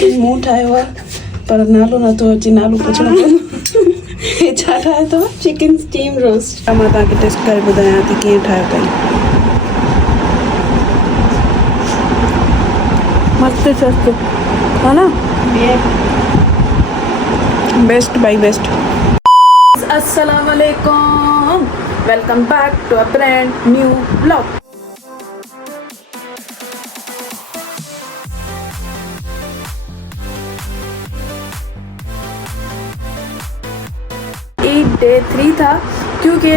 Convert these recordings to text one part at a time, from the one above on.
Chicken मूं ठाहियो आहे पर नालो नथो अचे, नालो पुछणो पवंदो। हे छा ठाहियो अथव? Chicken steam roast. मां तव्हांखे टेस्ट करे ॿुधायां थी कीअं ठाहियो अथई। मस्त सस्तो है ना, बेस्ट बाई बेस्ट। अस्सलाम वालेकुम, welcome back to a brand new blog. Day 3 था क्योंकि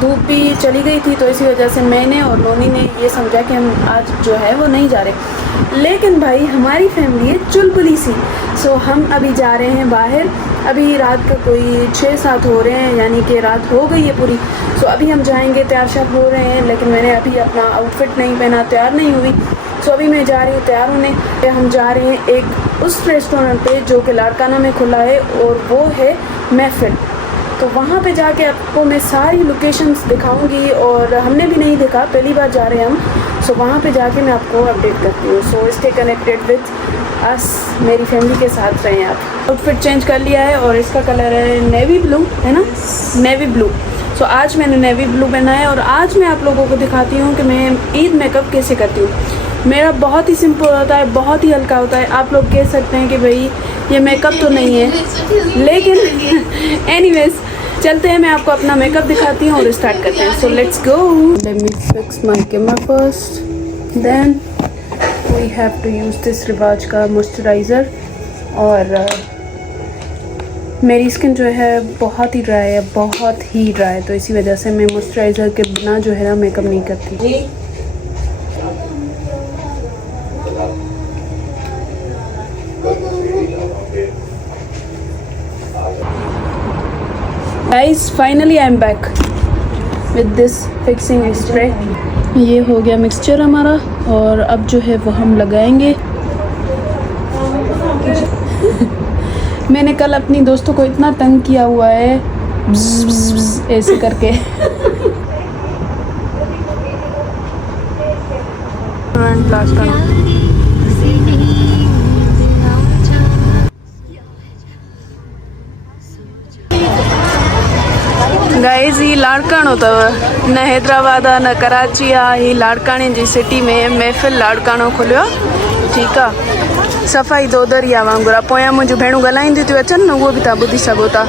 धूप भी चली गई थी, तो इसी वजह से मैंने और नोनी ने ये समझा कि हम आज जो है वो नहीं जा रहे। लेकिन भाई हमारी फैमिली है चुलबुली सी, सो हम अभी जा रहे हैं बाहर। अभी रात का कोई 6-7 हो रहे हैं, यानी कि रात हो गई है पूरी। सो अभी हम जाएंगे, तैयार शार हो रहे हैं, लेकिन मैंने अभी अपना आउटफिट नहीं पहना, तैयार नहीं हुई। सो अभी मैं जा रही हूँ तैयार होने। हम जा रहे हैं एक उस रेस्टोरेंट पे जो कि लाड़काना में खुला है, और वो है महफिल। तो वहाँ पे जाके आपको मैं सारी लोकेशंस दिखाऊंगी, और हमने भी नहीं देखा, पहली बार जा रहे हैं हम। सो वहाँ पे जाके मैं आपको अपडेट करती हूँ। So stay connected with us, मेरी फैमिली के साथ रहें आप। आउटफिट चेंज कर लिया है और इसका कलर है नेवी ब्लू, है ना, नेवी ब्लू। सो आज मैंने नेवी ब्लू पहना है, और आज मैं आप लोगों को दिखाती हूँ कि मैं ईद मेकअप कैसे करती हूँ। मेरा बहुत ही सिंपल होता है, बहुत ही हल्का होता है। आप लोग कह सकते हैं कि भाई ये मेकअप तो नहीं है, लेकिन एनीवेज चलते हैं, मैं आपको अपना मेकअप दिखाती हूँ और स्टार्ट करते हैं। So let's go. Let me fix my camera first, then we have to use this रिवाज का मॉइस्चराइज़र। और मेरी स्किन जो है बहुत ही ड्राई है, बहुत ही ड्राई, तो इसी वजह से मैं मॉइस्चराइज़र के बिना जो है ना मेकअप नहीं करती। Guys, finally I am back with this fixing spray। ये हो गया मिक्सचर हमारा, और अब जो है वो हम लगाएंगे। मैंने कल अपनी दोस्तों को इतना तंग किया हुआ है, ब्ज़ ब्ज़ ब्ज़ ऐसे करके। गाइस, ही लाड़काणो अथव, न हैदराबाद आहे न कराची आहे। ही लाड़काणे जी सिटी में महफ़िल लाड़काणो खुलियो, ठीकु आहे। सफ़ाई दोदरिया वांगुरु आहे। पोयां मुंहिंजूं भेणूं ॻाल्हाईंदियूं थियूं अचनि न, उहो बि तव्हां ॿुधी सघो था।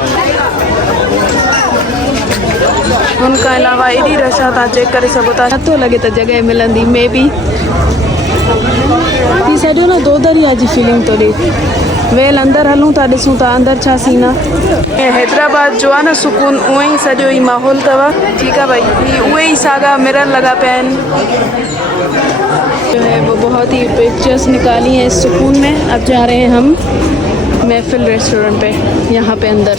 हुन खां अलावा एॾी रश आहे, तव्हां चेक करे सघो था। नथो लॻे त जॻह मिलंदी, मे बी ही सॼो न दोदरिया जी फीलिंग थो ॾिए। वेल अंदरि हलूं था, ॾिसूं था अंदरि छा सीन आहे। हैदराबाद जो आहे न सुकून, उहो ई सॼो ई माहौल अथव, ठीकु आहे भाई। ही उहे ई साॻा मिरर लॻा पिया आहिनि, जो है वो बहुत ही पिक्चर्स निकाली हैं इस सुकून में। अब जा रहे हैं हम महफिल रेस्टोरेंट पे, यहाँ पे अंदर।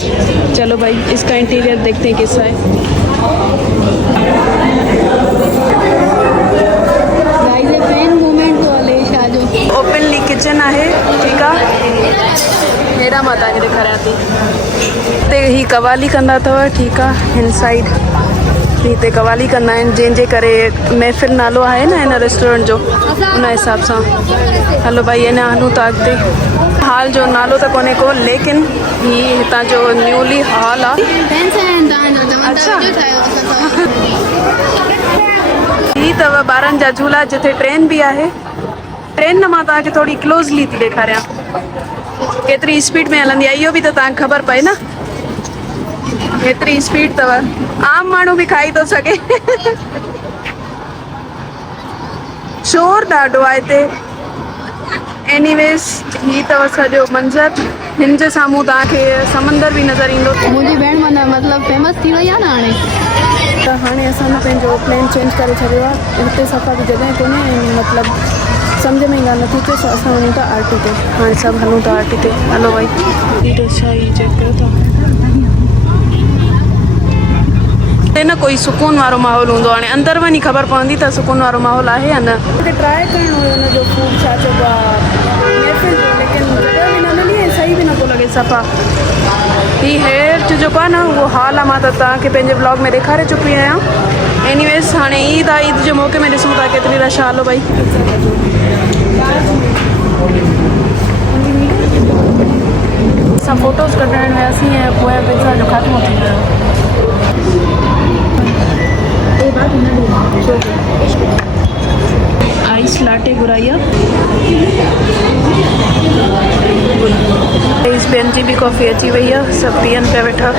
चलो भाई, इसका इंटीरियर देखते हैं कैसा है। ओपनली किचन आहे, ठीकु आहे। हेॾा मां तव्हांखे ॾेखारियां थी। हिते ही कवाली कंदा अथव, ठीकु आहे। हिन साइड हिते कवाली कंदा आहिनि, जंहिंजे करे महफ़िल नालो आहे न हिन रेस्टोरेंट जो, उन हिसाब सां। हलो भाई, अञा हलूं था अॻिते। हाल जो नालो त कोन्हे को, लेकिन ही हितां जो न्यूली हॉल आहे। अच्छा, ही अथव ॿारनि जा झूला, जिथे ट्रेन बि आहे। ट्रेन न, मां तव्हांखे थोरी क्लोज़ली थी ॾेखारियां केतिरी स्पीड में हलंदी आहे। इहो बि त तव्हांखे ख़बर पए न, हेतिरी स्पीड अथव, आम माण्हू बि खाई थो सघे। शोर ॾाढो आहे हिते। एनीवेज, ही अथव सॼो मंज़र। हिन जे साम्हूं तव्हांखे समंदर बि नज़र ईंदो। मुंहिंजी भेण माना मतिलबु फेमस थी वई आहे न हाणे। त हाणे असां पंहिंजो प्लान चेंज करे छॾियो आहे। हिते सफ़ा बि जॻह कोन्हे, मतिलबु सम्झ में ई ॻाल्हि नथी अचे। सो असां वञूं था आरटी ते। हाणे सभु हलूं था आरटी ते। हलो भाई, छा ई चेक कयो था। हिते न कोई सुकून वारो माहौल हूंदो, हाणे अंदरि वञी ख़बर पवंदी त सुकून वारो माहौल आहे या न। मूंखे ट्राए करिणो हुयो हुनजो फूड, छा चइबो आहे, महफ़िल जो, लेकिन जॻह बि न मिली ऐं सही बि नथो लॻे सफ़ा। ही हेठि जेको आहे न उहो हॉल आहे, मां त तव्हांखे पंहिंजे ब्लॉग में ॾेखारे चुकी आहियां। एनीवेज, हाणे ईद आहे, ईद जे मौक़े में ॾिसूं था केतिरी रश आहे। हलो भाई, फोटोज़ कढाइण वियासीं ऐं पोइ पैसा जो ख़ात्मो थी वियो। आइस लाटे घुराई आहे। इस बेन जी भी कॉफ़ी अची वई है, सब पियन पे बैठा।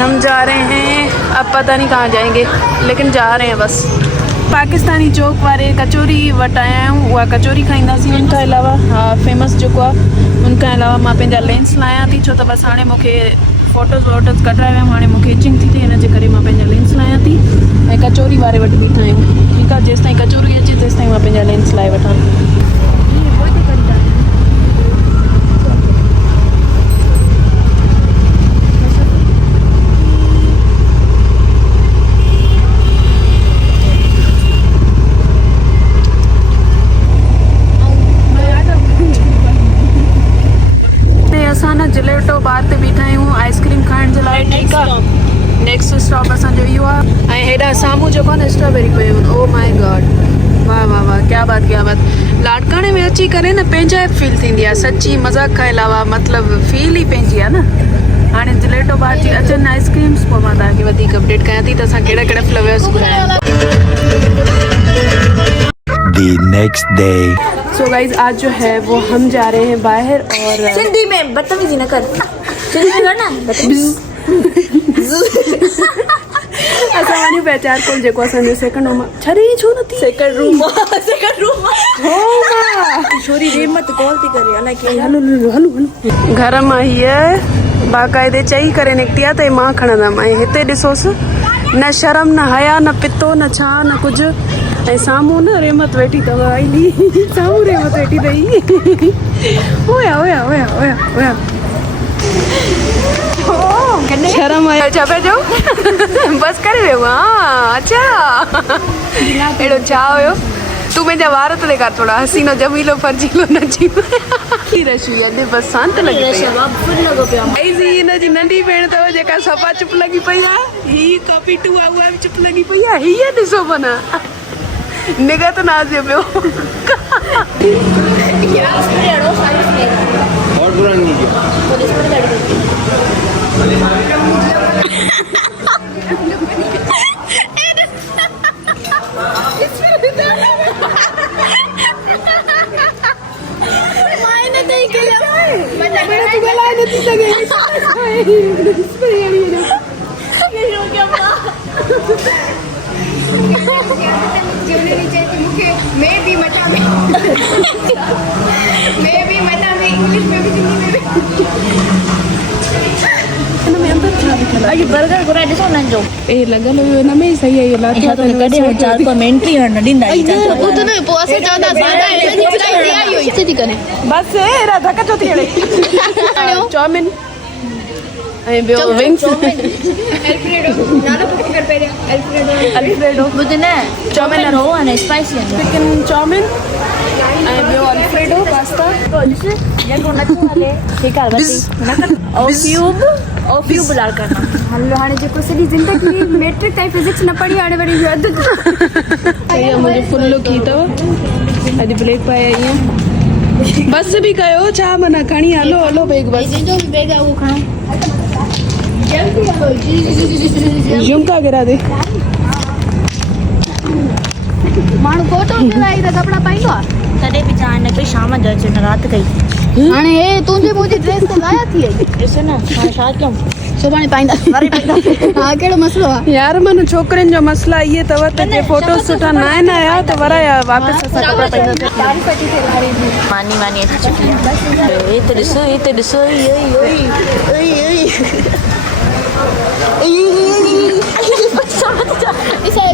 हम जा रहे हैं, अब पता नहीं कहाँ जाएंगे, लेकिन जा रहे हैं बस। पाकिस्तानी चौक वारे कचौरी वटि आया आहियूं, उहा कचौरी खाईंदासीं। उनखां अलावा हा फेमस जेको आहे उनखां अलावा मां पंहिंजा लेंस लाहियां थी, छो त बसि हाणे मूंखे फ़ोटोज़ वोटोज़ कढाए वियमि, हाणे मूंखे इचिंग थी थिए, हिन जे करे मां पंहिंजा लेंस लाहियां थी ऐं कचौरी वारे वटि बीठा आहियूं। ठीकु आहे, जेसि ताईं कचौरी अचे तेसि ताईं मां पंहिंजा लेंस लाहे वठां। जिलेटो बार ते बीठा आहियूं आइसक्रीम खाइण जे लाइ। ठीकु आहे, नेक्स्ट स्टॉप असांजो इहो आहे ऐं हेॾा साम्हूं जेको आहे न स्ट्रॉबेरी पियूं आहिनि। ओ माय गॉड, वाह वाह वाह, क्या बात क्या बात। लाड़काणे में अची करे न पंहिंजाइप फील थींदी आहे, सची मज़ाक खां अलावा मतिलबु फील ई पंहिंजी आहे न। हाणे जिलेटो बार जी अचनि आइसक्रीम्स, पोइ मां तव्हांखे वधीक अपडेट कयां थी त असां कहिड़ा कहिड़ा फ्लेवर्स घुराया। The next day. So guys आज जो है वो हम जा रहे हैं बाहर और सिंधी में बदतमीजी न कर, सिंधी में करना असां वञूं पिया चार कोल जेको असांजो सेकंड रूम छरी छो नथी सेकंड रूम हो मां छोरी रे मत कॉल थी करे अलाए के हलो हलो हलो हलो। घर मां हीअ बाक़ाइदे चई करे निकिती आहे त मां खणंदमि ऐं हिते ॾिसोसि, न शर्म न हया न पितो न छा न कुझु। ऐं साम्हूं न रेमत वेठी अथव, आईली साम्हूं रेमत वेठी अथई। ओया ओया ओया ओया ओया शर्म आया छा पिया चओ? बसि करे वियो। हा अच्छा, अहिड़ो छा हुयो? तूं पंहिंजा वार त ॾेखार थोरा हसीनो जमीलो फर्जीलो नची रश हुई अॼु बसि शांति लॻी पई। हिनजी नंढी भेण अथव जेका सफ़ा चुप लॻी पई आहे। हीअ कॉपी टू आहे, उहा बि चुप लॻी पई आहे। हीअ ॾिसो माना निगह त न अचे पियो। अॼु बर्गर घुराए ॾिसो उन्हनि जो ए लॻल हुयो हिन में सही आहे। इहो लाथो कॾहिं चार को मेंट्री न ॾींदा बसि हेरा धक छो थी हले। चाउमीन ऐं ॿियो विंग्स अल्फ्रेडो ॿुध न चाउमीन हो आहे न स्पाइसी आहे चिकन चाउमीन ऐं ॿियो अल्फ्रेडो पास्ता। जेको नथो हले ठीकु आहे बसि क्यूब लाल करना। हलो हाणे जेको सॼी ज़िंदगी मैट्रिक ताईं फिजिक्स न पढ़ी हाणे वरी इहो अधु इहो मुंहिंजो फुल लुक ई अथव। अॼु ब्रेक पाए आई आहियां। बस बि कयो छा माना खणी हलो हलो बैग बस। जो बि बैग आहे उहो खणो। झुमका गिरा दे। माण्हू फोटो खिचाई त कपिड़ा पाईंदो आहे। तॾहिं बि चाहे न कई शाम जो अचे न राति कई। हाणे हे तुंहिंजी मुंहिंजी ड्रेस त लाया थी वई। ॾिस न हाणे छा कयूं, सुभाणे पाईंदा वरी पाईंदा। हा कहिड़ो मसलो आहे यार मन छोकिरियुनि जो मसला इहे अथव त जे फोटो सुठा न आया त वराया वापसि असां कपिड़ा पाईंदासीं। मानी मानी अची चुकी आहे। हे त ॾिसो हे त ॾिसो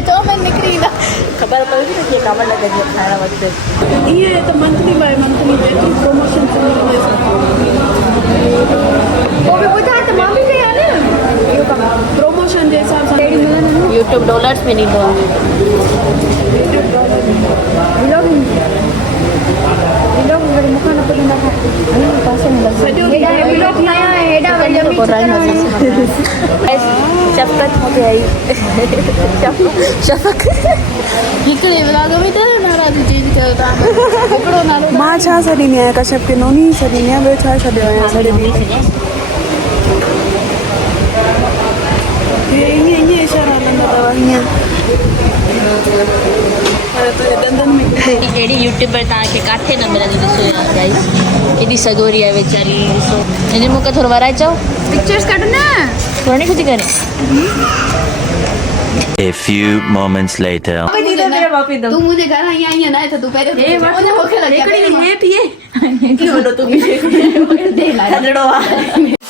चाउमीन निकिरी ईंदा। ख़बर पवंदी न कीअं कमर लॻंदी आहे खाइण वक़्तु। इहे त मंथली बाय मंथली जेतिरी प्रमोशन पोइ बि ॿुधाए त मां बि कयां न इहो कमु प्रमोशन जे हिसाब सां यूट्यूब डॉलर्स में ॾींदो आहे। हेॾा व्लॉग नया हेॾा वरी और राइनो शफकत मूंखे आई शफ़क़ हिकिड़े ब्लॉग में त नाराज़ी चेंज कयो तव्हां हिकिड़ो नालो मां छा छॾींदी आहियां कश्यप खे नोनी छॾींदी आहियां ॿियो छा छॾियो आहियां सॼे ॾींहुं ईअं इशारा हलंदा अथव हीअं पर तुंहिंजे ॾंदनि में अहिड़ी यूट्यूबर तव्हांखे किथे न मिलंदी ॾिसो यार गाइस केॾी सगोरी आहे वीचारी ॾिसो हिन मूंखे थोरो वराए चओ पिक्चर्स कढ न थोरो नहीं थी करे A few moments later. तू मुझे घर आई आई ना तो तू पहले हे मुझे भूख लगी हिकिड़ी हेठि इहे वॾो तूं बि दे ला थदड़ो आहे